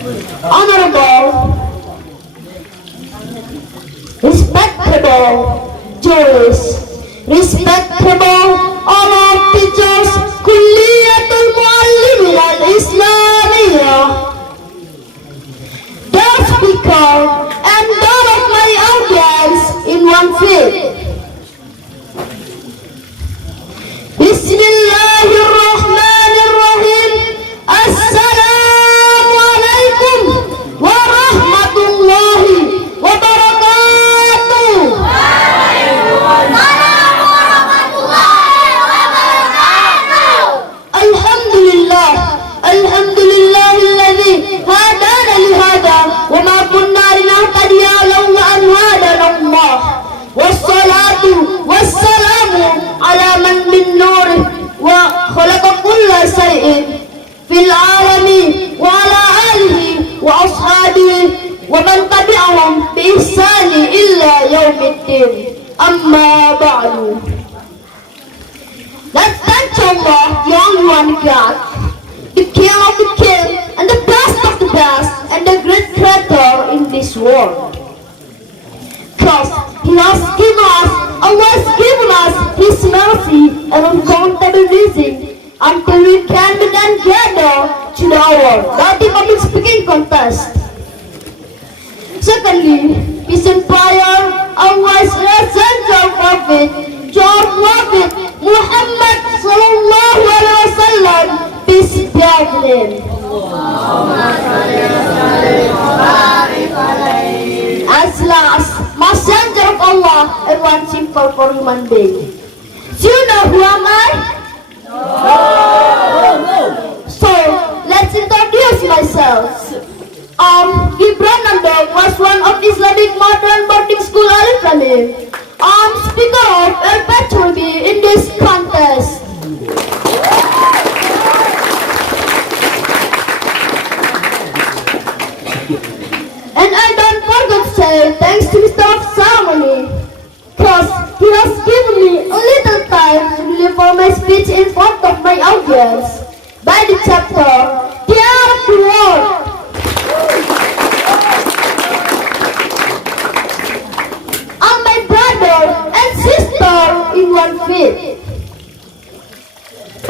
honorable, respectable jurists, respectable all of teachers, Kulliyatul Muallimin al-Islamiyah, the speaker, and all of my audience in one field. Bismillahirrahmanirrahim. Assalamualaikum warahmatullahi wabarakatuh. Waalaikumsalam warahmatullahi wabarakatuh. Alhamdulillah, alhamdulillahilladzi hadana lihada wa ma kunna linahtadiya lawla an hadana Allah. Wassalatu wassalamu ala man min nurih wa khalaqa kulla shay'in fil alamin wa ala alihi wa ashabihi wa man tabi'ahum bi ihsani illa yaumiddin. Amma ba'du. Let's thank Allah, the only one God, the King of the King, and the best of the best, and the great creator in this world. Because He has given us, Allah has given us His mercy and uncountable blessing until we can be then gather to our dirty public speaking contest. Secondly, peace and prayer, Allah's essential prophet, John Prophet Muhammad sallallahu alaihi wasallam, peace be upon him. As last, messenger of Allah and one simple for human being. Do you know who am I? No. So, let's introduce myself. Gibran was one of Islamic modern boarding school Alif Laam. Speaker of El Patroni in this contest. And I don't forget to say thanks to Mr. of Ceremony, because he has given me a little time to deliver my speech in front of my audience by the chapter, The Art of the World. I'm my brother and sister in one faith.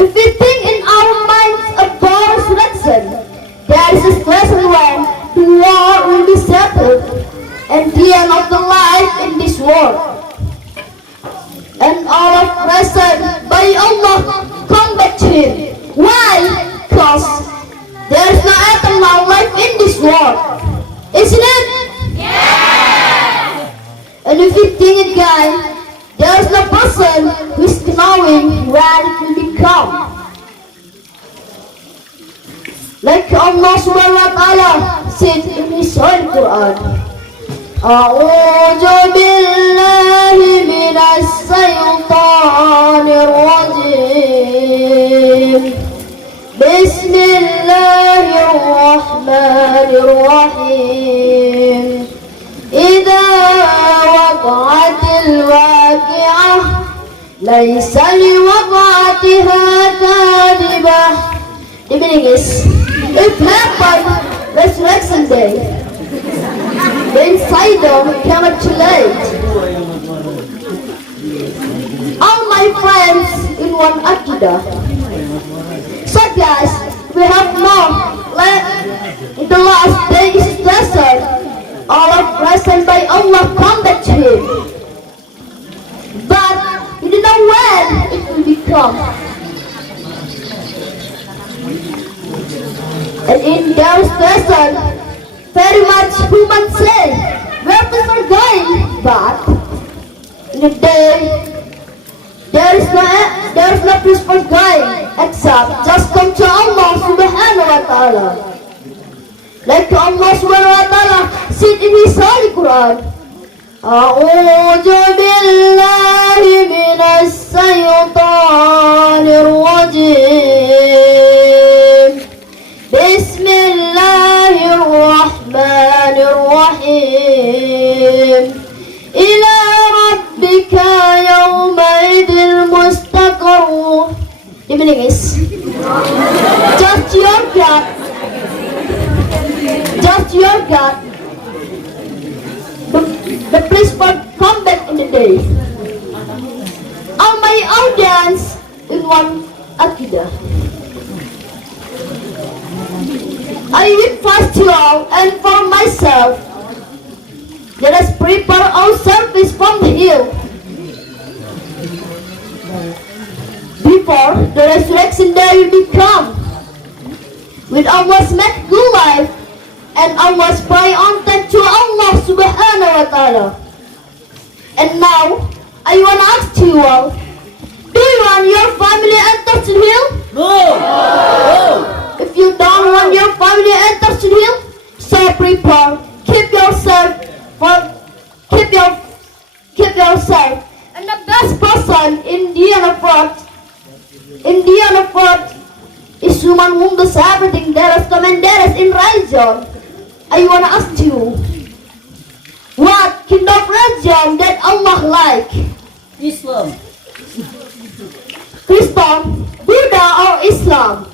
If we think in our minds about resurrection, there is a lesson when the war will be settled and the end of the life in this world. And all of present by Allah come back to Him. Why? Because there is no eternal life in this world. Isn't it? Yeah! And if you think again, there is no person who is knowing when it will become. Like Allah subhanahu wa ta'ala said in His Holy Quran, A'udhu billahi minas shaytanir rajim. Bismillahirrahmanirrahim. Idza waqa'atil waqi'ah laysa liwaqa'atiha kadhibah. The meaning is, if happened resurrection day, the insider cannot too late. All my friends in one akidah. So guys, we have more. The last day is desert. All of present by Allah come back to Him. But we don't know when it will become. And in their desert, very much humans say, where people are going, but in the day, there is no place for going, except just come to Allah subhanahu wa ta'ala. Like Allah subhanahu wa ta'ala said in His Holy Quran, A'udhu billahi minas shaytanir rajim. Bismillahirrahmanirrahim. Ila rabbika yawmaidil mustaqarru. The meaning is, just your God to your God, the priest will come back in the day. All my audience in one akidah. I request you all and for myself, let us prepare our service from the hill before the resurrection day will come. With Allah's make good life and Allah's pray on time to Allah subhanahu wa ta'ala. And now, I want to ask you all, do you want your family enter to the hill? No! If you don't want your family enter to the hill, so prepare, keep yourself, and the best person in the universe is human whom does everything there is commended in religion. I want to ask you, what kind of religion that Allah like? Islam. Christian, Buddha or Islam?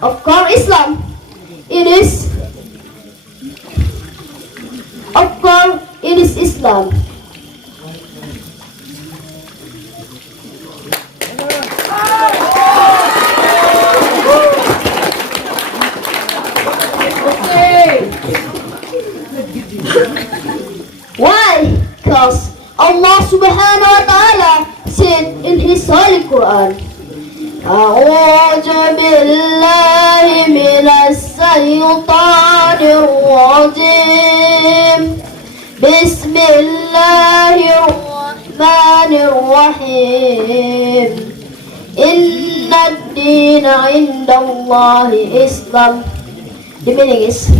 Of course Islam. It is. Of course it is Islam. Why? Because Allah subhanahu wa ta'ala said in His Holy Quran, A'udhu billahi minas shaytanir rajim. Bismillahirrahmanirrahim. Inna ad-dina indallahi Islam. The meaning is,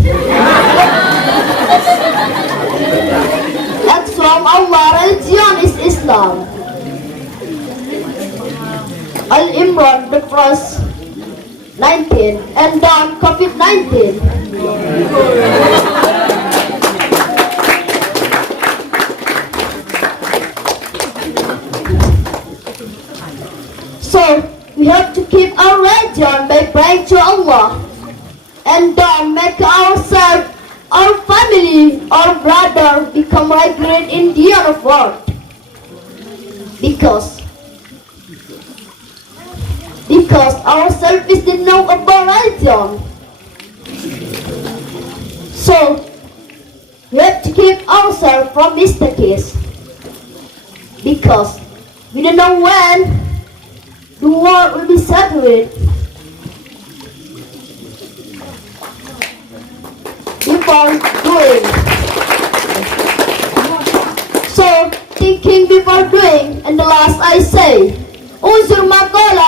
that's from Allah, religion is Islam. Al-Imran, the verse 19, and down COVID-19. So, we have to keep our religion by praying to Allah. And don't make ourselves, our family, our brother become like great in the other world. Because ourselves didn't know about religion. So we have to keep ourselves from mistakes. Because we don't know when the world will be separated. Before doing. So, thinking before doing, and the last I say, Unsur maqala